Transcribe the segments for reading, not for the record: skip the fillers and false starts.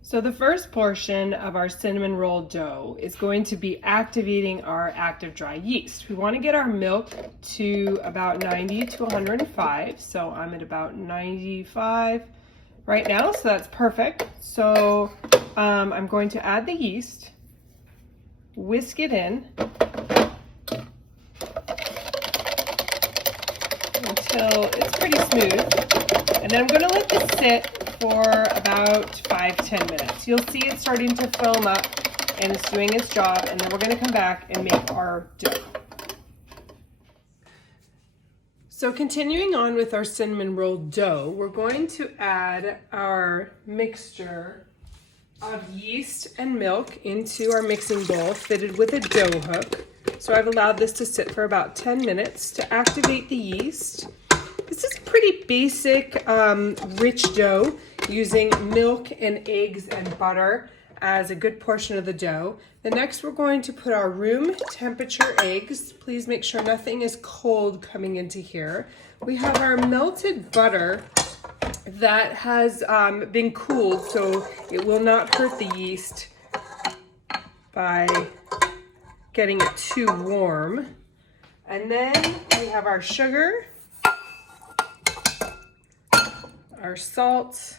So the first portion of our cinnamon roll dough is going to be activating our active dry yeast. We want to get our milk to about 90 to 105. So I'm at about 95 right now, so that's perfect. So I'm going to add the yeast, whisk it in until it's pretty smooth. And then I'm going to let this sit for about 5-10 minutes. You'll see it starting to foam up and it's doing its job, and then we're going to come back and make our dough. So continuing on with our cinnamon roll dough, we're going to add our mixture of yeast and milk into our mixing bowl fitted with a dough hook. So I've allowed this to sit for about 10 minutes to activate the yeast. This is pretty basic, rich dough using milk and eggs and butter as a good portion of the dough. The next we're going to put our room temperature eggs. Please make sure nothing is cold coming into here. We have our melted butter that has been cooled, so it will not hurt the yeast by getting it too warm. And then we have our sugar, our salt,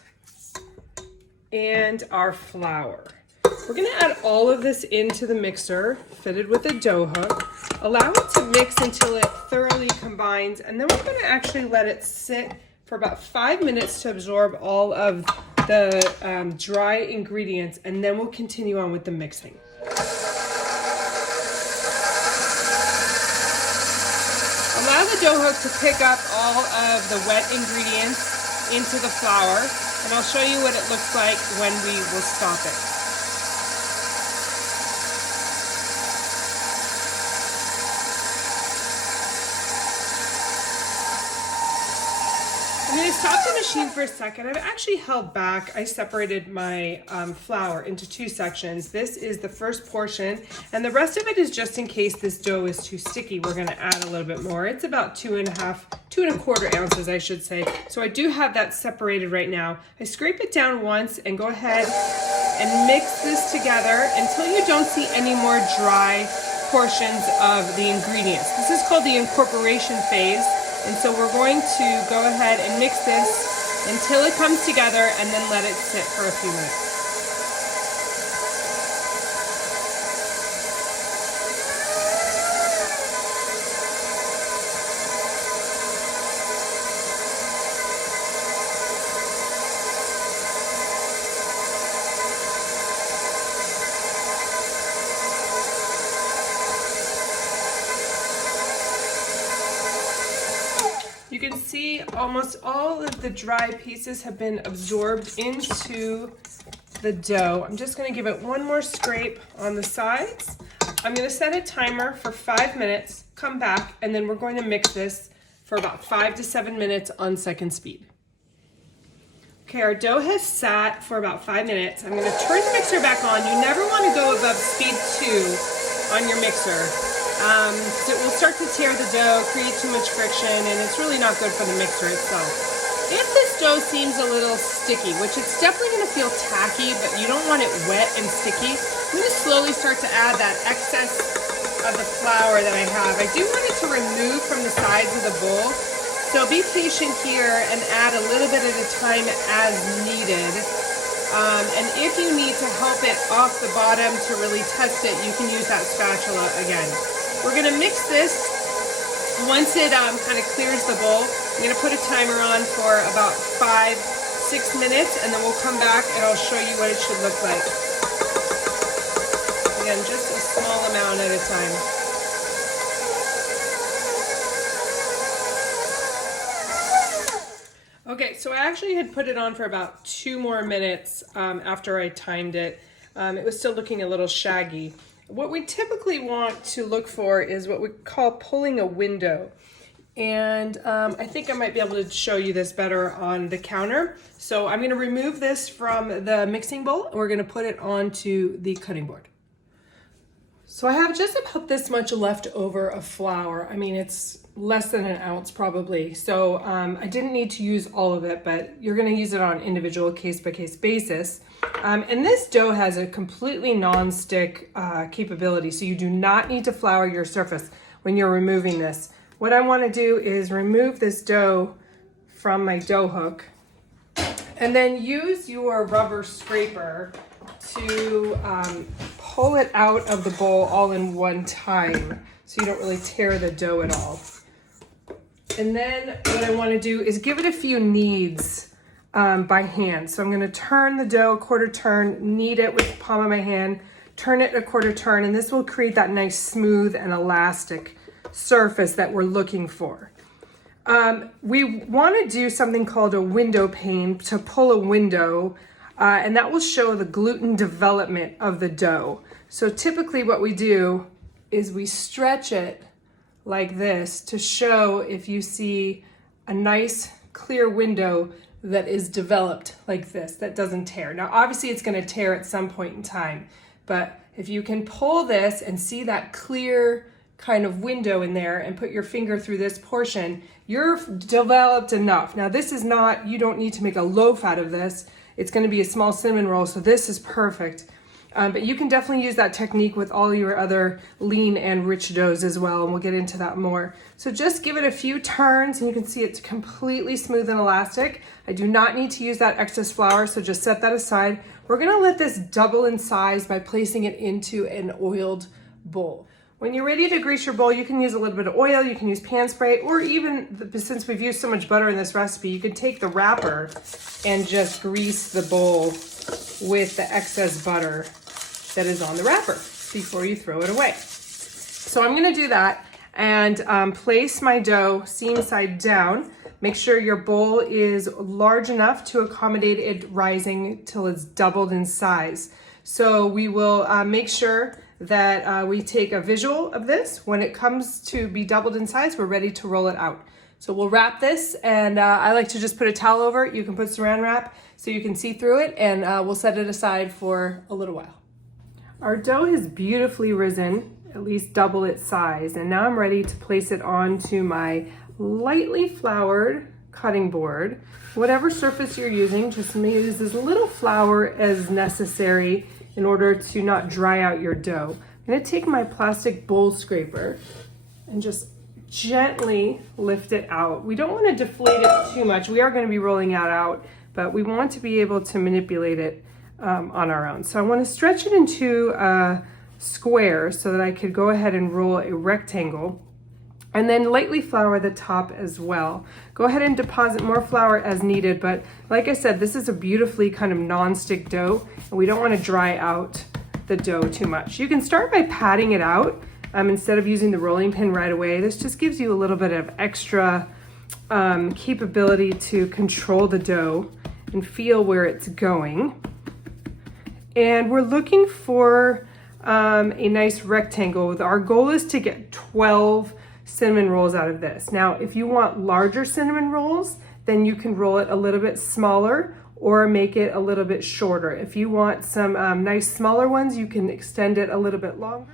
and our flour. We're going to add all of this into the mixer fitted with a dough hook. Allow it to mix until it thoroughly combines, and then we're going to actually let it sit for about 5 minutes to absorb all of the dry ingredients, and then we'll continue on with the mixing. Allow the dough hook to pick up all of the wet ingredients into the flour, and I'll show you what it looks like when we will stop it. I'm going to stop the machine for a second. I've actually held back. I separated my flour into two sections. This is the first portion, and the rest of it is just in case this dough is too sticky. We're going to add a little bit more. It's about 2.25 ounces, I should say. So I do have that separated right now. I scrape it down once and go ahead and mix this together until you don't see any more dry portions of the ingredients. This is called the incorporation phase. And so we're going to go ahead and mix this until it comes together and then let it sit for a few minutes. You can see almost all of the dry pieces have been absorbed into the dough. I'm just going to give it one more scrape on the sides. I'm going to set a timer for 5 minutes, come back, and then we're going to mix this for about 5 to 7 minutes on second speed. Okay, our dough has sat for about 5 minutes. I'm going to turn the mixer back on. You never want to go above speed 2 on your mixer. It will start to tear the dough, create too much friction, and it's really not good for the mixer itself. If this dough seems a little sticky, which it's definitely going to feel tacky, but you don't want it wet and sticky, I'm going to slowly start to add that excess of the flour that I have. I do want it to remove from the sides of the bowl, so be patient here and add a little bit at a time as needed. And if you need to help it off the bottom to really test it, you can use that spatula again. We're going to mix this. Once it kind of clears the bowl, I'm going to put a timer on for about 5-6 minutes, and then we'll come back and I'll show you what it should look like. Again, just a small amount at a time. Okay, so I actually had put it on for about 2 more minutes after I timed it. It was still looking a little shaggy. What we typically want to look for is what we call pulling a window. And I think I might be able to show you this better on the counter. So I'm going to remove this from the mixing bowl and we're going to put it onto the cutting board. So I have just about this much left over of flour. I mean, it's less than an ounce probably. So I didn't need to use all of it, but you're gonna use it on an individual case-by-case basis. And this dough has a completely non-stick capability, so you do not need to flour your surface when you're removing this. What I wanna do is remove this dough from my dough hook and then use your rubber scraper to pull it out of the bowl all in one time so you don't really tear the dough at all. And then what I want to do is give it a few kneads by hand. So I'm going to turn the dough a quarter turn, knead it with the palm of my hand, turn it a quarter turn, and this will create that nice smooth and elastic surface that we're looking for. We want to do something called a window pane to pull a window, and that will show the gluten development of the dough. So typically what we do is we stretch it like this to show if you see a nice clear window that is developed like this, that doesn't tear. Now obviously it's going to tear at some point in time, but if you can pull this and see that clear kind of window in there and put your finger through this portion, you're developed enough. Now this is not, you don't need to make a loaf out of this. It's going to be a small cinnamon roll, so this is perfect. But you can definitely use that technique with all your other lean and rich doughs as well, and we'll get into that more. So just give it a few turns and you can see it's completely smooth and elastic. I do not need to use that excess flour, so just set that aside. We're gonna let this double in size by placing it into an oiled bowl. When you're ready to grease your bowl, you can use a little bit of oil, you can use pan spray, or even, since we've used so much butter in this recipe, you could take the wrapper and just grease the bowl with the excess butter that is on the wrapper before you throw it away. So I'm gonna do that and place my dough seam side down. Make sure your bowl is large enough to accommodate it rising till it's doubled in size. So we will make sure that we take a visual of this. When it comes to be doubled in size, we're ready to roll it out. So we'll wrap this, and I like to just put a towel over it. You can put saran wrap so you can see through it, and we'll set it aside for a little while. Our dough has beautifully risen, at least double its size, and now I'm ready to place it onto my lightly floured cutting board. Whatever surface you're using, just use as little flour as necessary in order to not dry out your dough. I'm gonna take my plastic bowl scraper and just gently lift it out. We don't wanna deflate it too much. We are gonna be rolling it out, but we want to be able to manipulate it on our own. So I wanna stretch it into a square so that I could go ahead and roll a rectangle, and then lightly flour the top as well. Go ahead and deposit more flour as needed, but like I said, this is a beautifully kind of non-stick dough, and we don't want to dry out the dough too much. You can start by patting it out instead of using the rolling pin right away. This just gives you a little bit of extra capability to control the dough and feel where it's going. And we're looking for a nice rectangle. Our goal is to get 12 cinnamon rolls out of this. Now, if you want larger cinnamon rolls, then you can roll it a little bit smaller or make it a little bit shorter. If you want some nice smaller ones, you can extend it a little bit longer.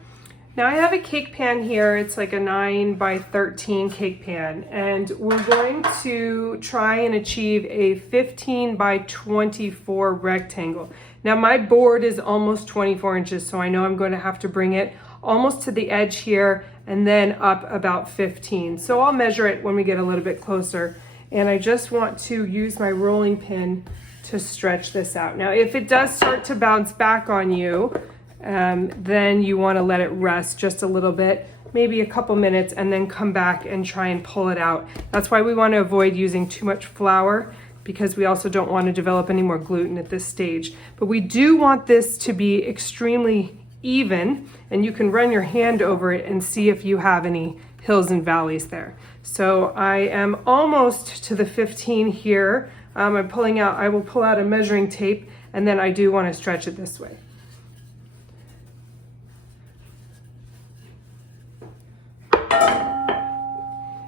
Now I have a cake pan here. It's like a 9 by 13 cake pan, and we're going to try and achieve a 15 by 24 rectangle. Now my board is almost 24 inches, so I know I'm going to have to bring it almost to the edge here and then up about 15. So I'll measure it when we get a little bit closer. And I just want to use my rolling pin to stretch this out. Now, if it does start to bounce back on you, then you want to let it rest just a little bit, maybe a couple minutes, and then come back and try and pull it out. That's why we want to avoid using too much flour, because we also don't want to develop any more gluten at this stage. But we do want this to be extremely even, and you can run your hand over it and see if you have any hills and valleys there. So I am almost to the 15 here. I will pull out a measuring tape, and then I do want to stretch it this way.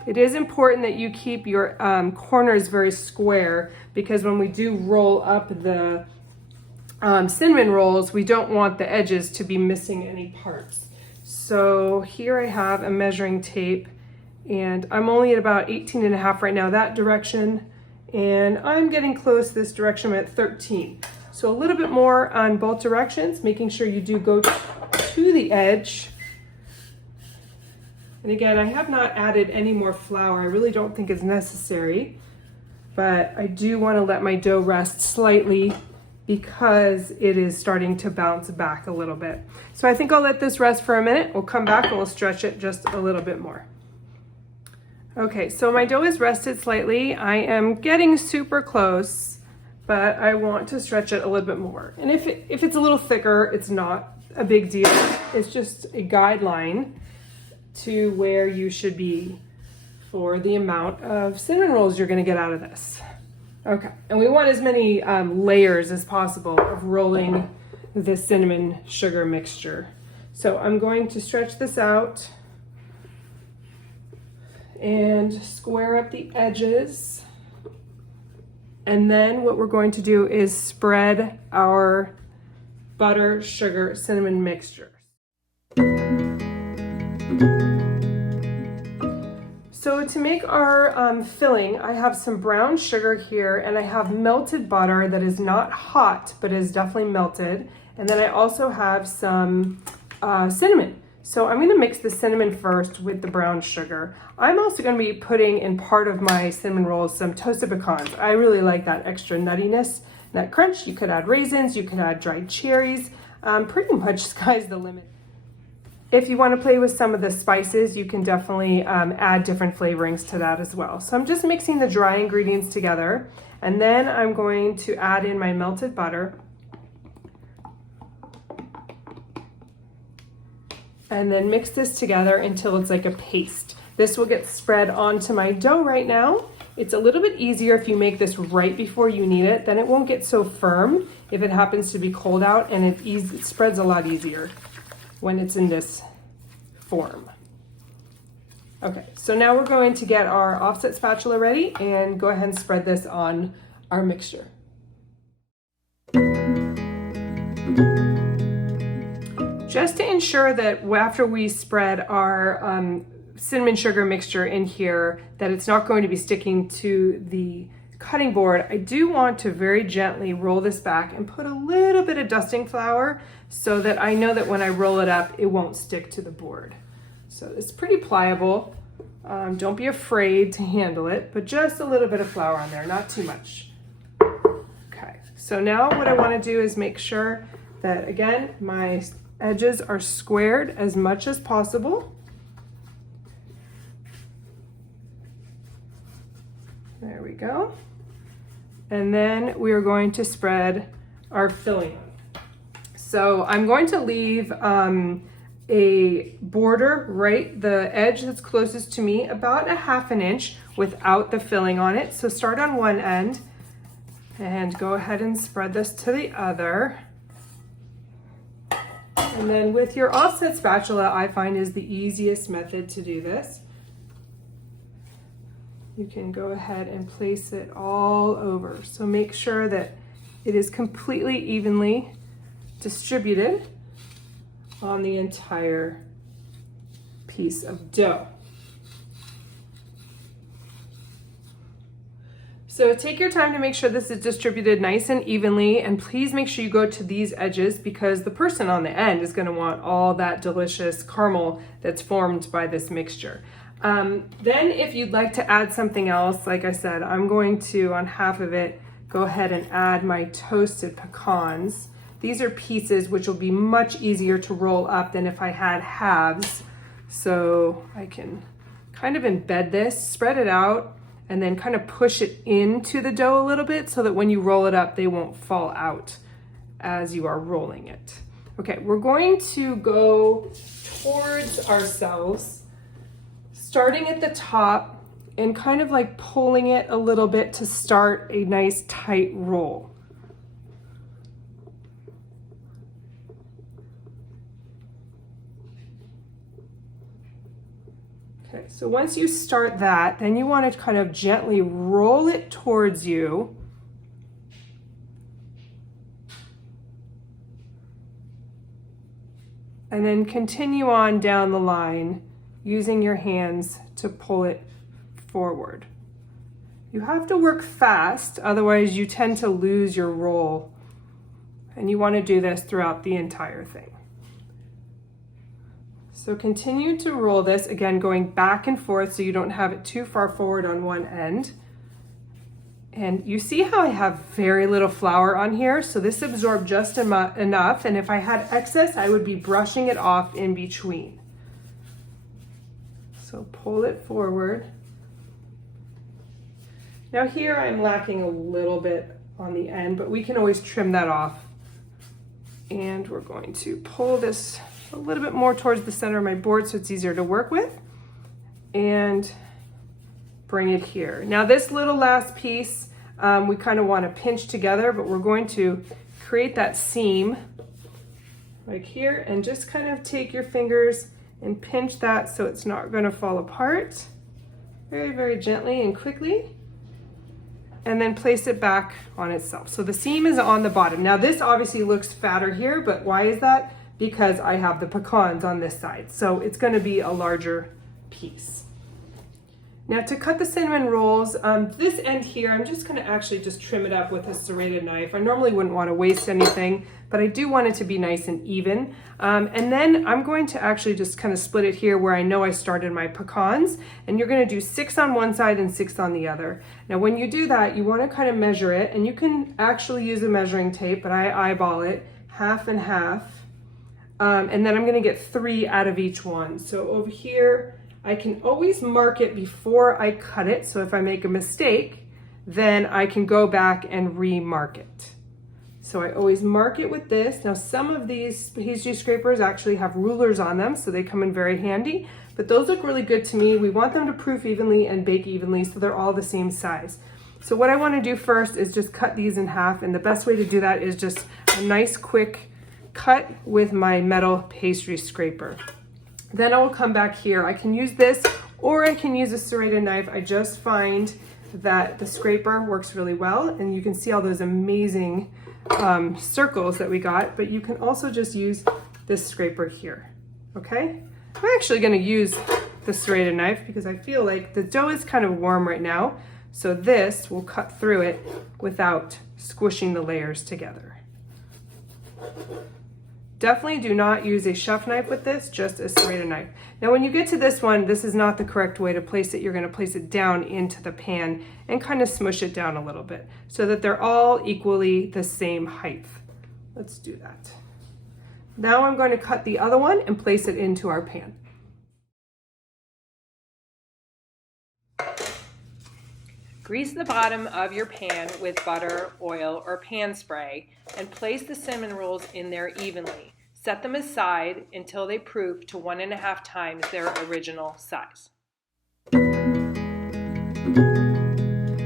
It is important that you keep your corners very square, because when we do roll up the cinnamon rolls, we don't want the edges to be missing any parts. So here I have a measuring tape, and I'm only at about 18.5 right now, that direction, and I'm getting close this direction. I'm at 13. So a little bit more on both directions, making sure you do go to the edge. And again, I have not added any more flour. I really don't think it's necessary, but I do want to let my dough rest slightly because it is starting to bounce back a little bit. So I think I'll let this rest for a minute. We'll come back and we'll stretch it just a little bit more. Okay, so my dough is rested slightly. I am getting super close, but I want to stretch it a little bit more. And if it's a little thicker, it's not a big deal. It's just a guideline to where you should be for the amount of cinnamon rolls you're gonna get out of this. Okay, and we want as many layers as possible of rolling this cinnamon sugar mixture. So I'm going to stretch this out and square up the edges. And then what we're going to do is spread our butter, sugar, cinnamon mixture. So to make our filling, I have some brown sugar here, and I have melted butter that is not hot, but is definitely melted. And then I also have some cinnamon. So I'm gonna mix the cinnamon first with the brown sugar. I'm also gonna be putting in part of my cinnamon rolls some toasted pecans. I really like that extra nuttiness, that crunch. You could add raisins, you could add dried cherries. Pretty much sky's the limit. If you want to play with some of the spices, you can definitely add different flavorings to that as well. So I'm just mixing the dry ingredients together, and then I'm going to add in my melted butter. And then mix this together until it's like a paste. This will get spread onto my dough right now. It's a little bit easier if you make this right before you knead it, then it won't get so firm if it happens to be cold out, and it spreads a lot easier when it's in this form. Okay, so now we're going to get our offset spatula ready and go ahead and spread this on our mixture. Just to ensure that after we spread our cinnamon sugar mixture in here, that it's not going to be sticking to the cutting board, I do want to very gently roll this back and put a little bit of dusting flour so that I know that when I roll it up, it won't stick to the board. So it's pretty pliable. Don't be afraid to handle it, but just a little bit of flour on there, not too much. Okay, so now what I want to do is make sure that, again, my edges are squared as much as possible. There we go. And then we are going to spread our filling. So I'm going to leave a border right, the edge that's closest to me, about 1/2 inch without the filling on it. So start on one end and go ahead and spread this to the other. And then with your offset spatula, I find is the easiest method to do this. You can go ahead and place it all over. So make sure that it is completely evenly distributed on the entire piece of dough. So take your time to make sure this is distributed nice and evenly, and please make sure you go to these edges because the person on the end is going to want all that delicious caramel that's formed by this mixture. Then if you'd like to add something else, like I said, I'm going to, on half of it, go ahead and add my toasted pecans. These are pieces which will be much easier to roll up than if I had halves. So I can kind of embed this, spread it out, and then kind of push it into the dough a little bit so that when you roll it up, they won't fall out as you are rolling it. Okay, we're going to go towards ourselves, starting at the top and kind of like pulling it a little bit to start a nice tight roll. Okay, so once you start that, then you want to kind of gently roll it towards you. and then continue on down the line using your hands to pull it forward. You have to work fast, otherwise you tend to lose your roll. And you want to do this throughout the entire thing. So continue to roll this, again going back and forth so you don't have it too far forward on one end. And you see how I have very little flour on here, so this absorbed just enough, and if I had excess I would be brushing it off in between. So pull it forward. Now here I'm lacking a little bit on the end, but we can always trim that off. And we're going to pull this a little bit more towards the center of my board so it's easier to work with, and bring it here. Now this little last piece we kind of want to pinch together, but we're going to create that seam like here and just kind of take your fingers and pinch that so it's not going to fall apart. Very, very gently and quickly. And then place it back on itself. So the seam is on the bottom. Now this obviously looks fatter here, but why is that? Because I have the pecans on this side. So it's gonna be a larger piece. Now to cut the cinnamon rolls, this end here, I'm just gonna actually just trim it up with a serrated knife. I normally wouldn't wanna waste anything, but I do want it to be nice and even. And then I'm going to actually just kind of split it here where I know I started my pecans, and you're gonna do 6 on one side and 6 on the other. Now when you do that, you wanna kind of measure it, and you can actually use a measuring tape, but I eyeball it, half and half. And then I'm gonna get 3 out of each one. So over here, I can always mark it before I cut it. So if I make a mistake, then I can go back and remark it. So I always mark it with this. Now some of these pastry scrapers actually have rulers on them, so they come in very handy, but those look really good to me. We want them to proof evenly and bake evenly so they're all the same size. So what I wanna do first is just cut these in half, and the best way to do that is just a nice quick cut with my metal pastry scraper. Then I will come back here. I can use this or I can use a serrated knife. I just find that the scraper works really well, and you can see all those amazing circles that we got, but you can also just use this scraper here, okay? I'm actually gonna use the serrated knife because I feel like the dough is kind of warm right now, so this will cut through it without squishing the layers together. Definitely do not use a chef knife with this, just a serrated knife. Now when you get to this one, this is not the correct way to place it. You're gonna place it down into the pan and kind of smush it down a little bit so that they're all equally the same height. Let's do that. Now I'm going to cut the other one and place it into our pan. Grease the bottom of your pan with butter, oil, or pan spray, and place the cinnamon rolls in there evenly. Set them aside until they proof to 1.5 times their original size.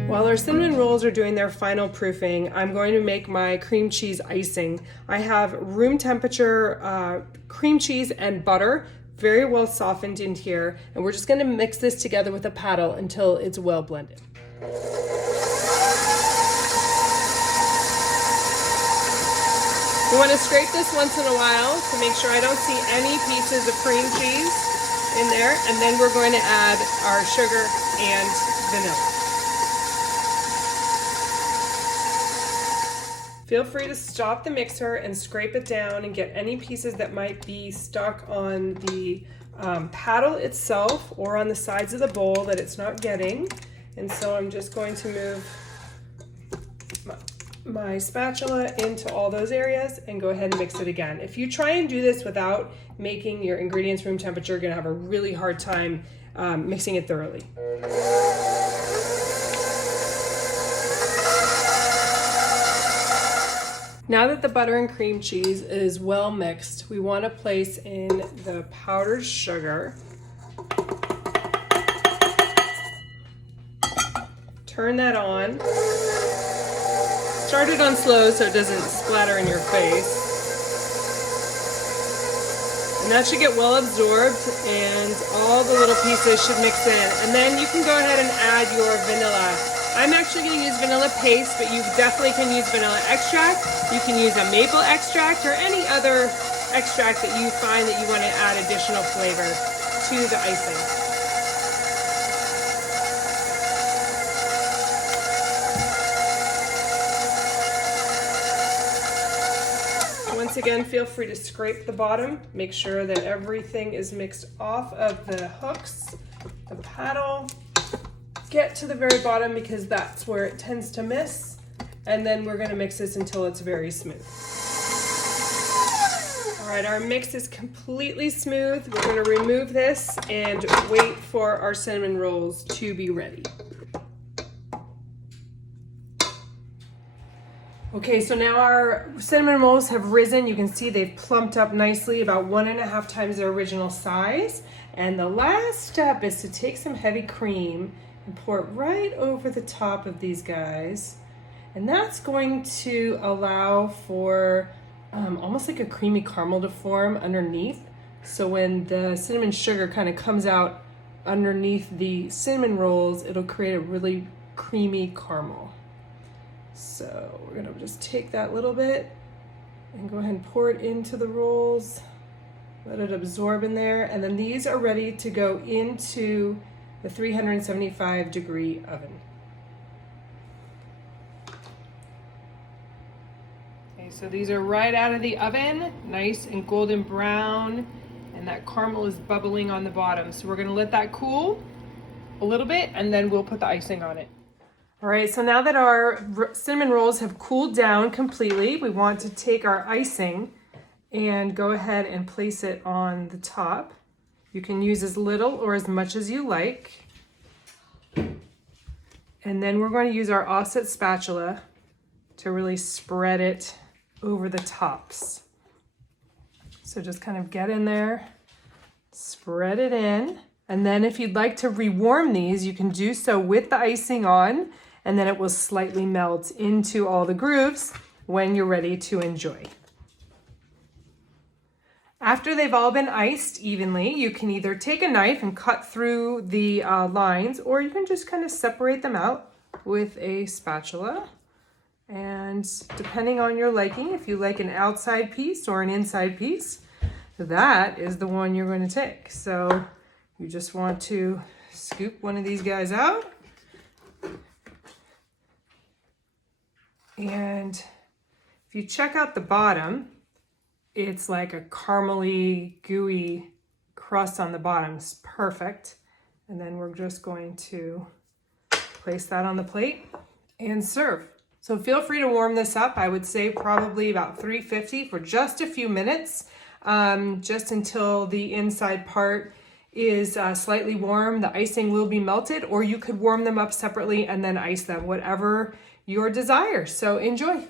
While our cinnamon rolls are doing their final proofing, I'm going to make my cream cheese icing. I have room temperature cream cheese and butter, very well softened in here, and we're just going to mix this together with a paddle until it's well blended. You want to scrape this once in a while to make sure I don't see any pieces of cream cheese in there, and then we're going to add our sugar and vanilla. Feel free to stop the mixer and scrape it down and get any pieces that might be stuck on the paddle itself or on the sides of the bowl that it's not getting. And so I'm just going to move my spatula into all those areas and go ahead and mix it again. If you try and do this without making your ingredients room temperature, you're gonna have a really hard time mixing it thoroughly. Now that the butter and cream cheese is well mixed, we want to place in the powdered sugar. Turn that on. Start it on slow so it doesn't splatter in your face. And that should get well absorbed and all the little pieces should mix in. And then you can go ahead and add your vanilla. I'm actually going to use vanilla paste, but you definitely can use vanilla extract. You can use a maple extract or any other extract that you find that you want to add additional flavor to the icing. Once again, feel free to scrape the bottom. Make sure that everything is mixed off of the hooks, the paddle. Get to the very bottom because that's where it tends to miss. And then we're gonna mix this until it's very smooth. All right, our mix is completely smooth. We're gonna remove this and wait for our cinnamon rolls to be ready. Okay, so now our cinnamon rolls have risen. You can see they've plumped up nicely, about 1.5 times their original size. And the last step is to take some heavy cream and pour it right over the top of these guys. And that's going to allow for almost like a creamy caramel to form underneath. So when the cinnamon sugar kind of comes out underneath the cinnamon rolls, it'll create a really creamy caramel. So we're gonna just take that little bit and go ahead and pour it into the rolls, let it absorb in there, and then these are ready to go into the 375-degree oven. Okay, so these are right out of the oven, nice and golden brown, and that caramel is bubbling on the bottom. So we're gonna let that cool a little bit, and then we'll put the icing on it. All right, so now that our cinnamon rolls have cooled down completely, we want to take our icing and go ahead and place it on the top. You can use as little or as much as you like. And then we're going to use our offset spatula to really spread it over the tops. So just kind of get in there, spread it in. And then if you'd like to rewarm these, you can do so with the icing on, and then it will slightly melt into all the grooves when you're ready to enjoy. After they've all been iced evenly, you can either take a knife and cut through the lines, or you can just kind of separate them out with a spatula. And depending on your liking, if you like an outside piece or an inside piece, that is the one you're going to take. So you just want to scoop one of these guys out. And if you check out the bottom, it's like a caramely, gooey crust on the bottom. It's perfect. And then we're just going to place that on the plate and serve. So feel free to warm this up. I would say probably about 350 for just a few minutes, just until the inside part is slightly warm. The icing will be melted, or you could warm them up separately and then ice them, whatever your desire. So enjoy.